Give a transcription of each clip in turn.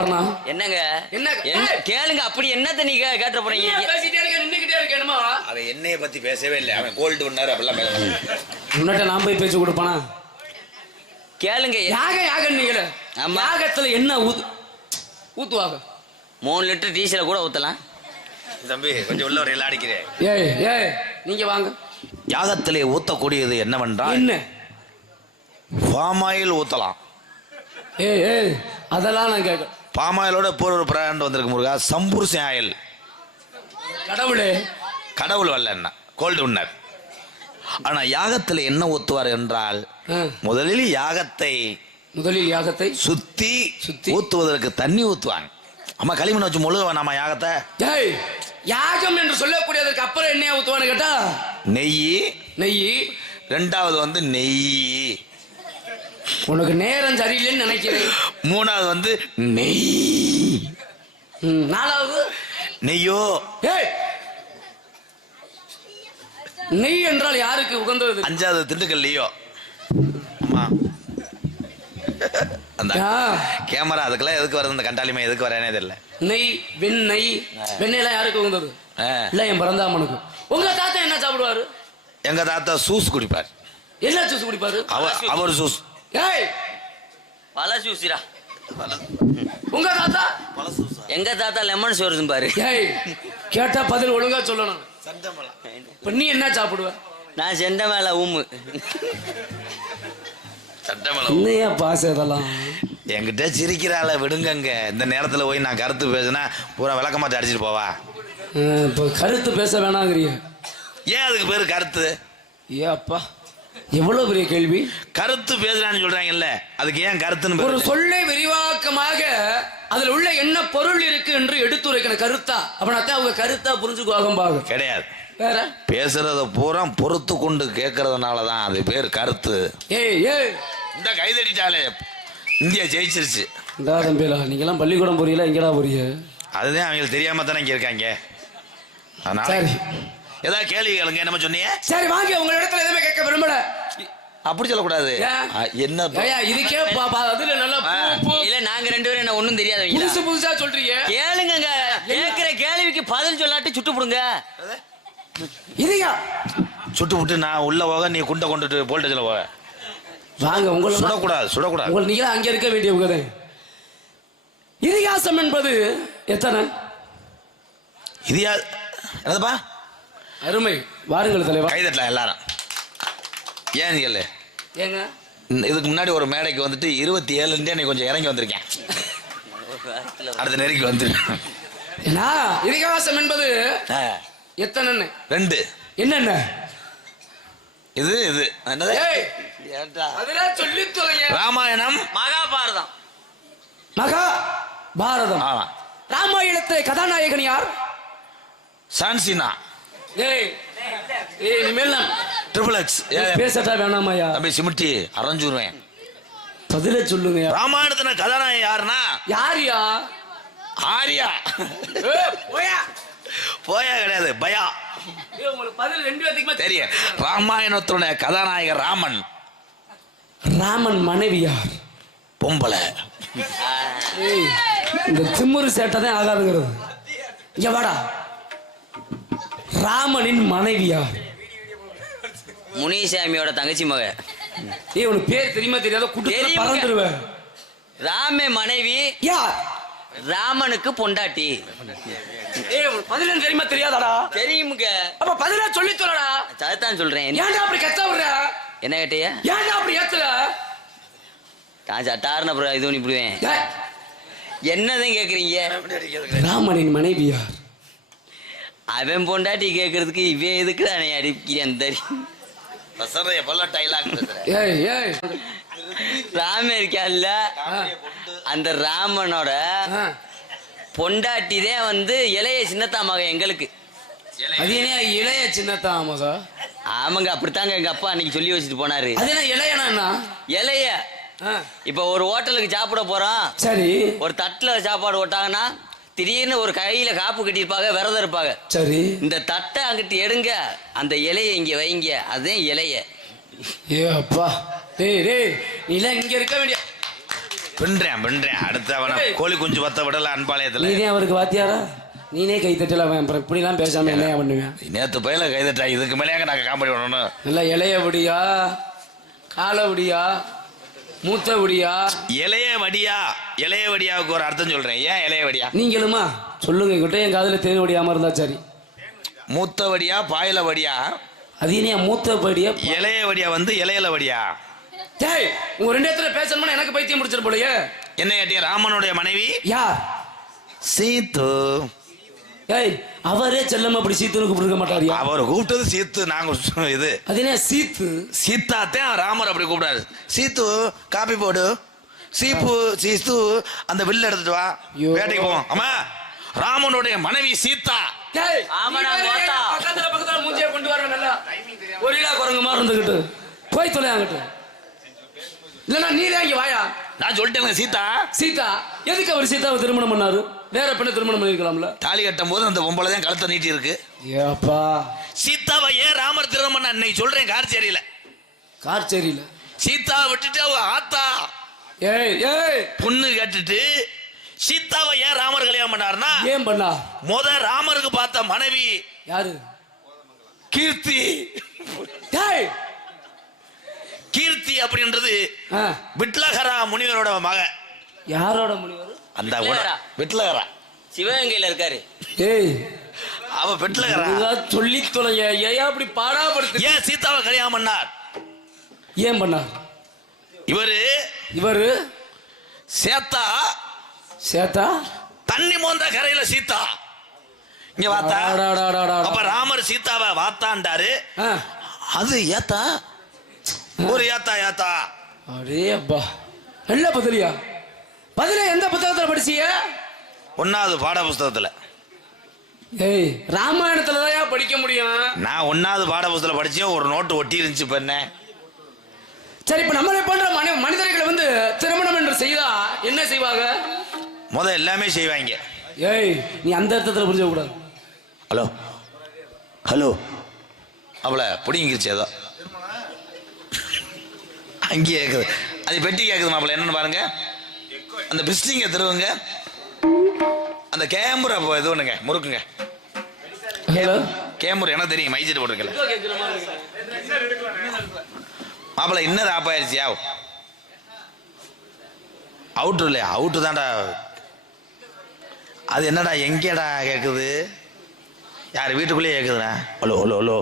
என்னங்க? என்ன? கேளுங்க அப்படி என்னத்த நீங்க கேட்ட போறீங்க? பேசிட்டே இருக்க? அவன் என்னைய பத்தி பேசவே இல்லை. அவன் கோல்டு பண்ணாரு அப்படிலாம் பேச உன்னிட்ட நான் போய் பேச்சு கொடுப்பானா? கேளுங்க யாக யாக நீங்களே ஆமா. யாகத்துல என்ன ஊத்து ஊத்துவாங்க? மூணு லிட்டர் டீசல கூட ஊத்தலாம். தம்பி கொஞ்சம் உள்ள ஒரு அடிக்கிறேன் ஏய் ஏய் நீங்க வாங்க. யாகத்திலே ஊத்தக்கூடியது என்னவென்றால் என்ன? பாமாயில் ஊத்தலாம். ஏய் ஏய் அதெல்லாம் நான் கேட்க பாமாயிலோட இப்போ ஒரு பிராண்ட் வந்திருக்கு முருகா. சம்பூர்சி ஆயில். கடவுளே. கடவுள் வல்ல என்ன? கோல்டு உன்னர் ஆனா யாகத்தில் என்ன ஊத்துவார் என்றால் முதலில் யாகத்தை முதலில் யாகத்தை சுத்தி சுத்தி. ஊத்துவதற்கு தண்ணி ஊத்துவாங்க. அம்மா களிமண் வச்சு முழுக வேணாமா யாகத்தை? யாகம் என்று சொல்லக்கூடியதற்கு அப்புறம் என்ன ஊத்துவான்னு கேட்டா? நெய். நெய். ரெண்டாவது வந்து நெய். உனக்கு நேரம் சரியில்லைன்னு நினைக்கிறேன். மூணாவது வந்து நெய். ம், நாலாவது? நெய்யோ? ஏய்! நெய் என்றால் யாருக்கு உகந்தது? அஞ்சாவது திண்டுக்கல்லையோ? அம்மா. அந்த ஆ, கேமரா அதுக்கெல்லாம் எதுக்கு வருது? இந்த கண்டாலிமே எதுக்கு வரேனே தெரியல. நெய் வெண்ணெய் வெண்ணெய்லாம் யாருக்கு உகந்தது? ஆ. இல்ல என் பிறந்தாமனுக்கு. உங்க தாத்தா என்ன சாப்பிடுவாரு? எங்க தாத்தா சூஸ் குடிப்பார். என்ன ஜூஸ் குடிப்பாரு? அவர் அவர் சூஸ். ஏய்! பல ஜூசிரா உங்க தாத்தா? எங்க தாத்தா லெமன் சோறு பாரு. ஏய் கேட்டா பதில் ஒழுங்கா சொல்லணும். இப்ப நீ என்ன சாப்பிடுவ? நான் செண்ட மேல ஊமு. என்னையா பாச இதெல்லாம்? என்கிட்ட சிரிக்கிறாள விடுங்கங்க. இந்த நேரத்துல போய் நான் கருத்து பேசுனா பூரா விளக்கமாட்ட அடிச்சிட்டு போவா. இப்ப கருத்து பேச வேணாங்கிறிய. ஏன் அதுக்கு பேரு கருத்து? ஏ அப்பா. எவ்வளவு பெரிய கேள்வி? கருத்து பேசுறான்னு சொல்றாங்கல்ல அதுக்கு ஏன் கருத்துன்னு ஒரு? சொல்லை விரிவாக்கமாக அதுல உள்ள என்ன பொருள் இருக்கு என்று எடுத்துரைக்கணும். கருத்தா? அப்படின்னா அவங்க கருத்தா புரிஞ்சுக்குவாங்க கிடையாது. வேற? பேசுறத பூரா பொறுத்து கொண்டு கேட்கறதுனால தான் அது பேர் கருத்து. ஏய் ஏய். இந்த கைதடிட்டாலே இந்தியா ஜெயிச்சிருச்சு. இந்தா தம்பிலா நீங்கெல்லாம் பள்ளிக்கூடம் போறீங்களா? எங்கடா போறீங்க? அதுதான் அவங்களுக்கு தெரியாம தானே இங்க இருக்காங்க. அதனால ஏதாவது கேள்வி கேளுங்க என்னமோ சொன்னீங்க? சரி வாங்க உங்க இடத்துல எதுவுமே கேட்க விரும்பல. அப்படி சொல்லக்கூடாது. என்ன இதுக்கே அதுல நல்லா பூ, பூ, இல்ல நாங்க ரெண்டு பேரும் என்ன ஒண்ணும் தெரியாதவங்களா புதுசு புதுசா சொல்றீங்க. கேளுங்க கேக்குற கேள்விக்கு பதில் சொல்லாட்டி சுட்டு புடுங்க. இதுயா? சுட்டு விட்டு நான் உள்ள போக நீ குண்டை கொண்டுட்டு போல்டேஜில் போக. வாங்க உங்களை சுடக்கூடாது சுடக்கூடாது. உங்கள் நீங்க அங்க இருக்க வேண்டியவங்க தான் இதிகாசம் என்பது எத்தனை? இது யா என்னதுப்பா? அருமை. வாருங்கள் தலைவா. கைதட்டலாம் எல்லாரும். ஏன் கேளு? ஏங்க? இதுக்கு முன்னாடி ஒரு மேடைக்கு வந்துட்டு இருபத்தி ஏழுலேருந்தே நீ கொஞ்சம் இறங்கி வந்திருக்கேன். அடுத்த நெருக்கி வந்துருக்கேன் ஏன்னா இதிகாசம் என்பது எத்தனை ரெண்டு. என்னென்ன? இது இது. என்னது? அதெல்லாம் சொல்லி தொலைங்க. ராமாயணம். மகாபாரதம். மகா பாரதம். ஆமா. ராமாயணத்தை கதாநாயகன் யார்? சான்சினா. இனிமேல் ட்ரிபிள் எக்ஸ் பேசட்டா வேணாமாயா தம்பி சிமிட்டி அரைஞ்சுருவேன். பதில சொல்லுங்க ராமாயணத்துல கதாநாயகன் யாருன்னா? யாரியா? ஆரியா. போயா. போயா கிடையாது பயா. ஏய், உங்களுக்கு பதில் ரெண்டு பேத்துக்குமே தெரியும் ராமாயணத்துடைய கதாநாயகர் ராமன். ராமன் மனைவி யார்? பொம்பளை. இந்த திமுரு சேட்டை தான் ஆகாதுங்கிறது. இங்க வாடா. ராமனின் மனைவி யார் முனிசாமியோட தங்கச்சி மக. ஏய் உனக்கு பேர் தெரியுமா தெரியாத? குட்டு. பறந்துருவேன் ராமே மனைவி யார்? ராமனுக்கு பொண்டாட்டி. ஏய் பதில் தெரியுமா தெரியாதாடா? தெரியுமுங்க. அப்ப பதிலா சொல்லி சொல்லடா அதுதான் சொல்றேன். ஏன்டா அப்படி கத்த விடுற? என்ன கேட்டியா? ஏன்டா அப்படி ஏத்துற? நான் சட்டாருன்னு அப்புறம் இது பண்ணி விடுவேன் என்னதான் கேக்குறீங்க? ராமனின் மனைவி யார் அவன் பொண்டாட்டி கேக்குறதுக்கு இவன் எதுக்கு தானே அடிக்கிறேன் தெரியும் ஏய் ஏய். ராமன் இருக்கான்ல அந்த ராமனோட ஆ, பொண்டாட்டி தான் வந்து இளைய சின்னத்தா மகன் எங்களுக்கு. அது என்ன இளைய சின்னத்தா மகா ஆமாங்க அப்படித்தாங்க எங்க அப்பா அன்னைக்கு சொல்லி வச்சுட்டு போனாரு. அது என்ன இளையனா? இளைய. இப்ப ஒரு ஹோட்டலுக்கு சாப்பிட போறோம். சரி. ஒரு தட்டுல சாப்பாடு போட்டாங்கன்னா திடீர்னு ஒரு கையில காப்பு கட்டியிருப்பாங்க விரதம் இருப்பாங்க. சரி. இந்த தட்டை அங்கிட்டு எடுங்க அந்த இலைய இங்க வைங்க அதுதான் இலைய. ஏ அப்பா. டேய் டேய் நீ எல்லாம் இங்க இருக்க வேண்டிய பின்றேன் பின்றேன் அடுத்த அவன. கோழி குஞ்சு பத்த விடல அன்பாளையத்துல. நீனே அவருக்கு வாத்தியாரா? நீனே கை தட்டல அவன் அப்புறம் இப்படிலாம் பேசாம என்ன பண்ணுவேன் நேத்து பயில கைதட்டா இதுக்கு மேலேயாங்க நாங்க காமெடி பண்ணணும். நல்லா இளைய விடியா? கால விடியா? மூத்த விடியா? இளைய வடியா? இளைய வடியாவுக்கு ஒரு அர்த்தம் சொல்றேன். ஏன் இளைய வடியா? நீங்களுமா? சொல்லுங்க கிட்ட என் காதுல தேன் வடியாம இருந்தா சரி. மூத்த வடியா பாயில வடியா? அது இனியா மூத்த படியா இளைய வடியா வந்து இளையல வடியா? டேய் உங்க ரெண்டு இடத்துல பேசணும்னா எனக்கு பைத்தியம் முடிச்சிரு போலயே. என்ன கேட்டிய ராமனுடைய மனைவி? யார்? சீத்து. ஏய் அவரே செல்லம்மா அப்படி சீத்துன்னு கூப்பிட்டுருக்க மாட்டாரியா? அவர் கூப்பிட்டது சீத்து நாங்க இது. அது என்ன சீத்து? சீத்தாத்தான் ராமர் அப்படி கூப்பிடாரு. சீத்து காப்பி போடு. சீப்பு சீத்து அந்த வில்ல எடுத்துட்டு வா. ஐயோ. வேட்டைக்கு போவோம். அம்மா ராமனுடைய மனைவி சீதா. பக்கத்துல பக்கத்துல மூஞ்சிய கொண்டு வர நல்லா. குரங்கு மாதிரி இருந்துகிட்டு. போய் தொலை அங்கிட்டு. இல்லைன்னா நீ தான் இங்க வாயா? நான் சொல்லிட்டேங்க சீதா சீதா எதுக்கு அவர் சீதாவை திருமணம் பண்ணாரு? வேற பெண்ணை திருமணம் பண்ணிருக்கலாம்ல. தாலி கட்டும் போது அந்த பொம்பளை தான் கழுத்தை நீட்டி இருக்கு ஏப்பா. சீதாவை ஏன் ராமர் திருமணம் பண்ண இன்னைக்கு சொல்றேன் கார்ச்சேரியில கார் சரியில்லை. சீதாவை விட்டுட்டு அவ ஆத்தா. ஏய் ஏய். பொண்ணு கட்டுட்டு சீதாவை ஏன் ராமர் கல்யாணம் பண்ணாருன்னா ஏன் பண்ணா? முத ராமருக்கு பார்த்த மனைவி யாரு? கீர்த்தி. டேய் கீர்த்தி அப்படின்றது விட்லகரா முனிவரோட மக யாரோட முனிவர்? அந்த விட்லகரா. சிவகங்கையில இருக்காரு. ஏய். அவ விட்லகரா சொல்லி தொலைங்க ஏன் அப்படி பாடாப்படுத்து ஏன் சீதாவை கல்யாணம் பண்ணார்? ஏன் பண்ணார்? இவரு இவரு? சேத்தா. சேத்தா? தண்ணி மோந்த கரையில சீதா இங்க வாத்தா. அப்ப ராமர் சீதாவை வாத்தாண்டாரு. ஆ, அது ஏத்தா? ஒரு ஏத்தா ஏத்தா? அடே அப்பா நல்ல பதிலியா? பதில எந்த புத்தகத்துல படிச்சீங்க? ஒன்னாவது பாட புஸ்தகத்துல ஏய் ராமாயணத்துல தான் படிக்க முடியும். நான் ஒன்னாவது பாட புஸ்தகத்துல படிச்சேன் ஒரு நோட்டு ஒட்டி இருந்துச்சு பண்ண சரி இப்ப நம்மளை போன்ற மனி மனிதர்களை வந்து திருமணம் என்று செய்தா என்ன செய்வாங்க? முத எல்லாமே செய்வாங்க. ஏய் நீ அந்த அர்த்தத்துல புரிஞ்ச கூடாது. ஹலோ. ஹலோ. அவளை பிடிங்கிருச்சு ஏதோ. அங்கேயே கேக்குது அது பெட்டி கேக்குது மாப்பிள்ள என்னன்னு பாருங்க. அந்த பிஸ்டிங்க திருவுங்க. அந்த கேமரா இது ஒண்ணுங்க முறுக்குங்க. ஹலோ. கேமரா எனக்கு தெரியும் மைச்சிட்டு போட்டுருக்கல மாப்பிள்ள இன்னது ஆப் ஆயிடுச்சியா அவுட்ரு இல்லையா? அவுட்டு தான்டா. அது என்னடா எங்கேடா கேட்குது யார் வீட்டுக்குள்ளேயே கேட்குதுண்ணா ஹலோ ஹலோ ஹலோ.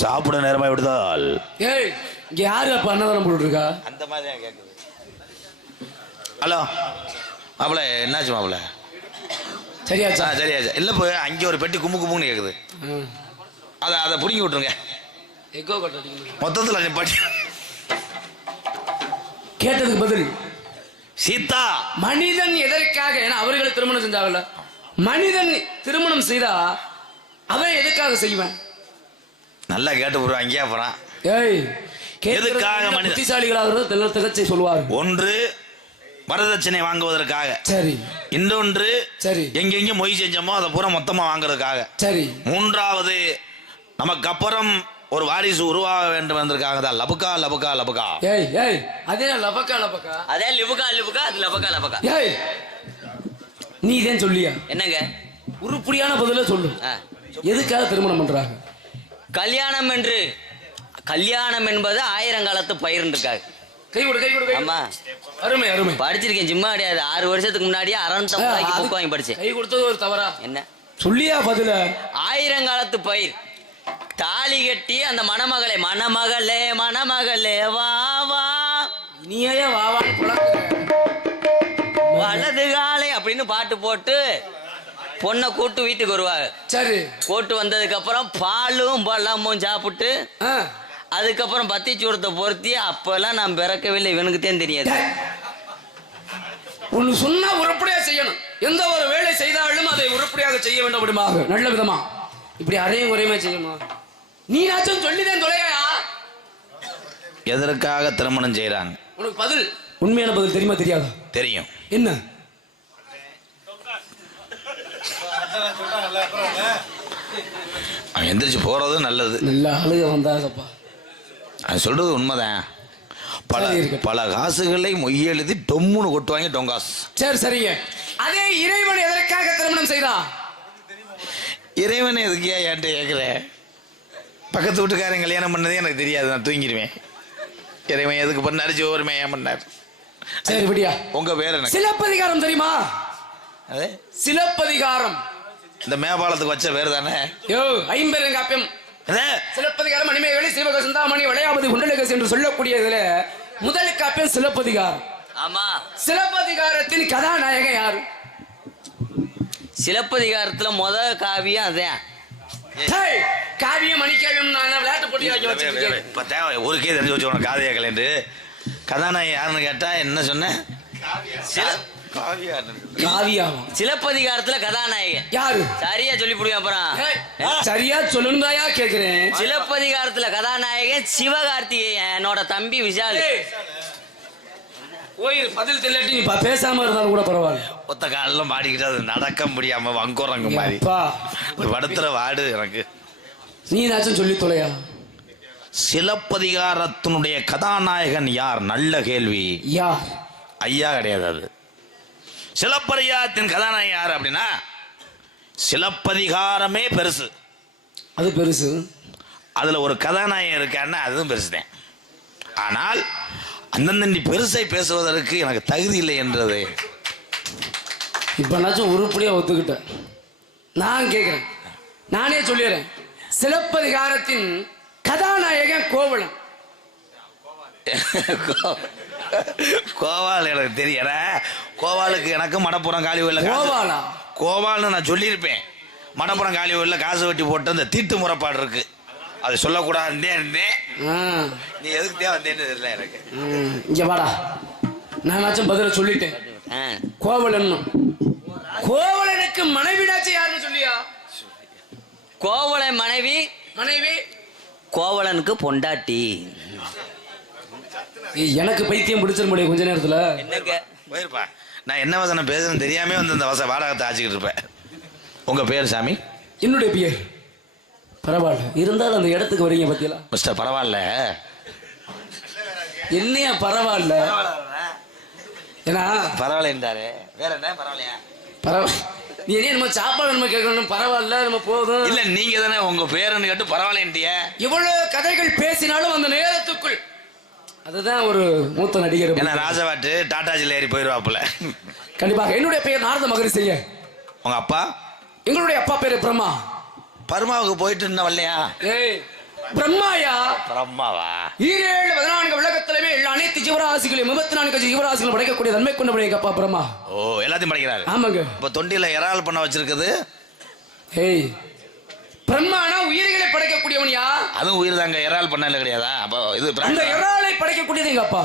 சாப்பிட நேரமா விடுதால் ஏய் இங்க யாரு அப்ப அன்னதானம் இருக்கா? அந்த மாதிரி தான் கேட்குது ஹலோ. மாப்பிள்ள என்னாச்சு மாப்பிள்ள சரியாச்சா சரியாச்சு இல்லை இப்போ அங்கே ஒரு பெட்டி கும்பு கும்புன்னு கேட்குது அதை அதை பிடுங்கி விட்ருங்க எக்கோ கட்ட மொத்தத்தில் நிப்பாட்டி கேட்டதுக்கு பதில். சீதா. மனிதன் எதற்காக ஏன்னா அவர்கள் திருமணம் செஞ்சாங்கல்ல மனிதன் திருமணம் செய்தா அவன் எதுக்காக செய்வேன்? நல்லா கேட்டு போடுவாங்க அப்புறம் ஏய் எதுக்காக மனிதன்? புத்திசாலிகளாக தெல்லத்தகச்சை சொல்லுவார். ஒன்று வரதட்சணை வாங்குவதற்காக. சரி. இன்னொன்று சரி. எங்கெங்க மொய் செஞ்சோமோ அதை பூரா மொத்தமா வாங்குறதுக்காக. சரி. மூன்றாவது நமக்கு அப்புறம் ஒரு வாரிசு உருவாக வேண்டும் என்பதற்காக தான். லபுக்கா லபுக்கா லபுக்கா. ஏய் ஏய் அதே லபக்கா லபக்கா. அதே லிபுகா லிபுகா அது லபக்கா லபக்கா. ஏய் நீ இதேன் சொல்லியா? என்னங்க? உருப்படியான பதில சொல்லு. எதுக்காக திருமணம் பண்றாங்க? கல்யாணம் என்று கல்யாணம் என்பது ஆயிரங்காலத்து பயிர் இருக்காரு கை கொடு கை கொடு. ஆமா அருமை அருமை. படிச்சிருக்கேன். சும்மா கிடையாது ஆறு வருஷத்துக்கு முன்னாடியே அறநூத்தி ஆ, ரூபாய்க்கு புக் வாங்கி படிச்சேன். கை கொடுத்தது ஒரு தவறா? என்ன? சொல்லியா பதில? ஆயிரங்காலத்து பயிர். தாலி கட்டி அந்த மணமகளே மணமகளே மணமகளே வா வா. நீயே வாவான்னு குழக்குற. வலது காலை அப்படின்னு பாட்டு போட்டு பொண்ணை கூட்டு வீட்டுக்கு வருவாங்க. சரி. கூட்டு வந்ததுக்கு அப்புறம் பாலும் பழமும் சாப்பிட்டு. அதுக்கப்புறம் பத்தி சூரத்தை பொருத்தி அப்பெல்லாம் நான் பிறக்கவே இல்லை இவனுக்கு தான் தெரியாது. ஒண்ணு சொன்னா உருப்படியா செய்யணும். எந்த ஒரு வேலை செய்தாலும் அதை உருப்படியாக செய்ய வேண்டும் அப்படிமாக நல்ல விதமா. இப்படி அரையும் குறையுமே செய்யணும்? நீனாச்சும் சொல்லிதான் தொலையா எதற்காக திருமணம் செய்றாங்க உனக்கு பதில். உண்மையான பதில் தெரியுமா தெரியாதா? தெரியும். என்ன? அவன் எந்திரிச்சு போறது நல்லது. நல்ல அழுக வந்தாங்கப்பா அவன் சொல்றது உண்மைதான். பல. பல காசுகளை மொய்யெழுதி டொம்முன்னு கொட்டுவாங்க டொங்காஸ். சரி சரிங்க. அதே இறைவன் எதற்காக திருமணம் செய்தான் இறைவன் எதுக்கு ஏன் என்கிட்ட கேட்குற பக்கத்து வீட்டுக்காரன் கல்யாணம் பண்ணதே எனக்கு தெரியாது நான் தூங்கிடுவேன். இறைவன் எதுக்கு பண்ணாரு? ஜோருமே ஏன் பண்ணார்? சரி விடியா. உங்க பேர் எனக்கு சிலப்பதிகாரம் தெரியுமா? அது? சிலப்பதிகாரம். இந்த மேம்பாலத்துக்கு வச்ச பேர் தானே? யோ ஐம்பெருங்காப்பியம். அது? சிலப்பதிகாரம் மணிமேகலை சிவக சிந்தாமணி விளையாபதி குண்டலகசி என்று சொல்லக்கூடியதுல முதல் காப்பியம் சிலப்பதிகாரம். ஆமா. சிலப்பதிகாரத்தின் கதாநாயகன் யாரு? சிலப்பதிகாரத்துல முத காவியம் அதான் காவியம் மணிக்காவியம் நான் விளையாட்டு போட்டி இப்ப தேவை ஊருக்கே தெரிஞ்சு வச்சு உனக்கு காதையா கலைண்டு கதாநாயகன் யாருன்னு கேட்டா என்ன சொன்னேன் சில- காவியா காவியாவா சிலப்பதிகாரத்துல கதாநாயகன். யாரு? சரியா சொல்லி புடுவேன் அப்புறம் ஹேய், சரியா கேக்குறேன். சிலப்பதிகாரத்துல கதாநாயகன் சிவகார்த்திகேயன் என்னோட தம்பி விஷால். போயிரு பதில் தெரியலாட்டி நீ ப- பேசாம இருந்தாலும் கூட பரவாயில்ல. ஒத்த காலில் மாடிக்கிட்டு அது நடக்க முடியாம வங்குறங்க மாதிரி. படத்துல வாடு எனக்கு. நீ ஏதாச்சும் சொல்லி தொலையா? சிலப்பதிகாரத்தினுடைய கதாநாயகன் யார்? நல்ல கேள்வி. யார்? ஐயா கிடையாது அது. சிலப்பதிகாரத்தின் கதாநாயகன் யார் அப்படின்னா சிலப்பதிகாரமே பெருசு. அது பெருசு. அதுல ஒரு கதாநாயகன் இருக்கான்னா அதுவும் பெருசுதான். ஆனால் அந்தந்த பெருசை பேசுவதற்கு எனக்கு தகுதி இல்லை என்றது. இப்பனாச்சும் உருப்படியா ஒத்துக்கிட்டேன் நான் கேட்கிறேன் நானே சொல்லிடுறேன். சிலப்பதிகாரத்தின் கதாநாயகன் கோவலன். கோவால் எனக்கு தெரியல. கோவாலுக்கு எனக்கு மடப்புறம் காலி கோயில்ல காசு- கோவாலா? கோவால்னு நான் சொல்லியிருப்பேன். மடப்புறம் காலி கோயில்ல காசு வெட்டி போட்டு அந்த தீட்டு முறைப்பாடு இருக்கு. அது சொல்லக்கூடாதுன்னே இருந்தேன். நீ எதுக்கு தேவை வந்தேன்னு தெரியல எனக்கு. ம், இங்க வாடா. நானாச்சும் பதில சொல்லிட்டேன். ஆ. கோவலன் கோவலனுக்கு மனைவிடாச்சு யாருன்னு சொல்லியா? கோவலன் மனைவி மனைவி. கோவலனுக்கு பொண்டாட்டி. எனக்கு பைத்தியம் பிடிச்சிட முடியும் கொஞ்ச நேரத்துல. என்னங்க? போயிருப்பா. நான் என்ன வசனம் பேசுறேன்னு தெரியாம வந்து இந்த வச வாடகத்தை ஆச்சுக்கிட்டு இருப்பேன். உங்க பேர் சாமி? என்னுடைய பெயர் பரவாயில்ல. இருந்தாலும் அந்த இடத்துக்கு வரீங்க பத்தியலா மிஸ்டர் பரவாயில்ல. என்னையா பரவாயில்ல? ஏன்னா பரவாயில்லன்றாரு வேற என்ன? பரவாயில்லையா? பரவாயில்ல. நீ என்ன நம்ம சாப்பாடு நம்ம கேட்கணும் பரவாயில்ல நம்ம போதும். இல்ல நீங்க தானே உங்க பேருன்னு கேட்டு பரவாயில்லன்ட்டிய இவ்வளவு கதைகள் பேசினாலும் அந்த நேரத்துக்குள் அதுதான் ஒரு மூத்த நடிகர். ஏன்னா ராஜவாட்டு டாட்டாஜில ஏறி போயிருவாப்புல கண்டிப்பாக. என்னுடைய பெயர் நாரத மகரிஷிய உங்க அப்பா? எங்களுடைய அப்பா பேரு பிரம்மா. பர்மாவுக்கு போயிட்டு இன்னும் வரலையா? ஏய் பிரம்மாயா? பிரம்மாவா? ஈரேழு பதினான்கு எல்லா அனைத்து ஜீவராசிகளையும் முப்பத்தி நான்கு ஜீவராசிகளும் படைக்கக்கூடிய தன்மை கொண்டவனே எங்க அப்பா பிரம்மா. ஓ எல்லாத்தையும் படிக்கிறாரு. ஆமாங்க. இப்ப தொண்டியில இறால் பண்ண வச்சிருக்குது. ஏய் பிரம்மானா உயிர்களை படைக்கக்கூடியவனியா அதுவும் உயிர் தாங்க இறால் பண்ணல கிடையாதா? அப்போ இது அந்த இறாலை படைக்கக்கூடியது எங்க அப்பா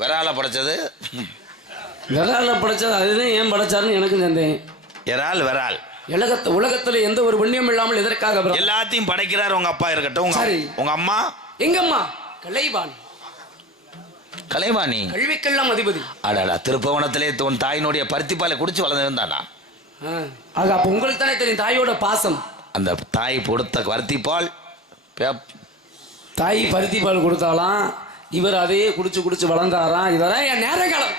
விரால படைச்சது? இறால படைச்சது அதுதான் ஏன் படைச்சாருன்னு எனக்கு சந்தேகம். இறால் விரால் உலகத்து உலகத்துல எந்த ஒரு புண்ணியம் இல்லாமல் எதற்காக? எல்லாத்தையும் படைக்கிறார் உங்க அப்பா இருக்கட்டும். உங்க. உங்க அம்மா? எங்கம்மா? கலைவான் கலைவாணி? கல்விக்கெல்லாம் அதிபதி. அடடா திருப்பவனத்திலே உன் தாயினுடைய பருத்திப்பாலை குடிச்சு வளர்ந்துருந்தானா. ஆக அப்ப உங்களுக்கு தானே தெரியும் தாயோட பாசம். அந்த தாய் கொடுத்த பருத்திப்பால் பேப்- தாய் பருத்தி பால் கொடுத்தாலாம் இவர் அதையே குடிச்சு குடிச்சு வளர்ந்தாராம். இதெல்லாம் என் நேரங்காலம்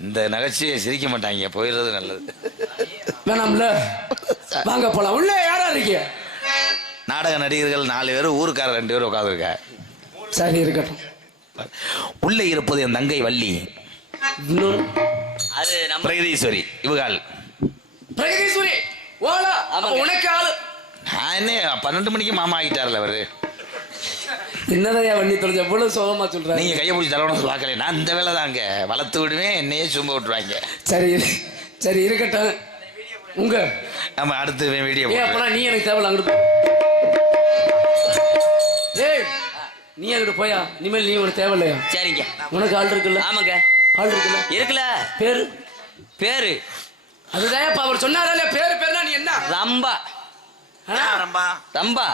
இந்த நகைச்சுவையை சிரிக்க மாட்டாங்க. போயிடுறது நல்லது. வேணாம்ல. வாங்க போலாம். உள்ள யாரா இருக்கீங்க? நாடக நடிகர்கள் நாலு பேர் ஊருக்காரர் ரெண்டு பேர் உட்காந்துருக்க சரி இருக்கட்டும். உள்ளே இருப்பது என் தங்கை வள்ளி. அது நம்ம பிரகதீஸ்வரி இவகால் பிரகதீஸ்வரி! ஓலா ஆமாங்க. உனக்கு ஆளு. நான் என்ன பன்னெண்டு மணிக்கு மாமா ஆகிட்டார்ல அவரு. என்னதையா வண்டி தொலைஞ்ச எவ்வளவு சோகமா சொல்றாங்க நீங்க கையை பிடிச்சி தரணும் பார்க்கல நான் இந்த வேலை தாங்க. வளர்த்து விடுவேன் என்னையே சும்ப விட்டுருவாங்க. சரி சரி இருக்கட்டும். உங்க. நம்ம அடுத்து வீடியோ ஏ அப்பனா நீ எனக்கு தேவையில்ல அங்கிட்டு போ. ஏய் நீ அங்கிட்டு போயா? இனிமேல் நீ உனக்கு தேவையில்லையா? சரிங்க. உனக்கு ஆள் இருக்குல்ல? ஆமாங்க. ஆள் இருக்குல்ல? இருக்குல்ல. பேரு? பேரு. அதுதான் இப்ப அவர் சொன்னாரா பேரு பேருனா நீ என்ன? ரம்பா. ஆ? ரம்பா?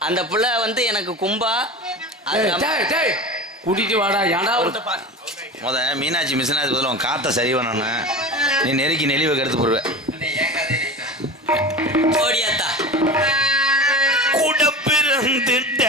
அந்த புள்ள வந்து எனக்கு கும்பா. ரம்பா. கூட்டிட்டு வாடா பா முத மீனாட்சி மிஷினாச்சு பதில் உன் காத்தை சரி பண்ணணும் நீ நெருக்கி நெளிவை கெடுத்து போடுவேன் கூட பிறந்துட்ட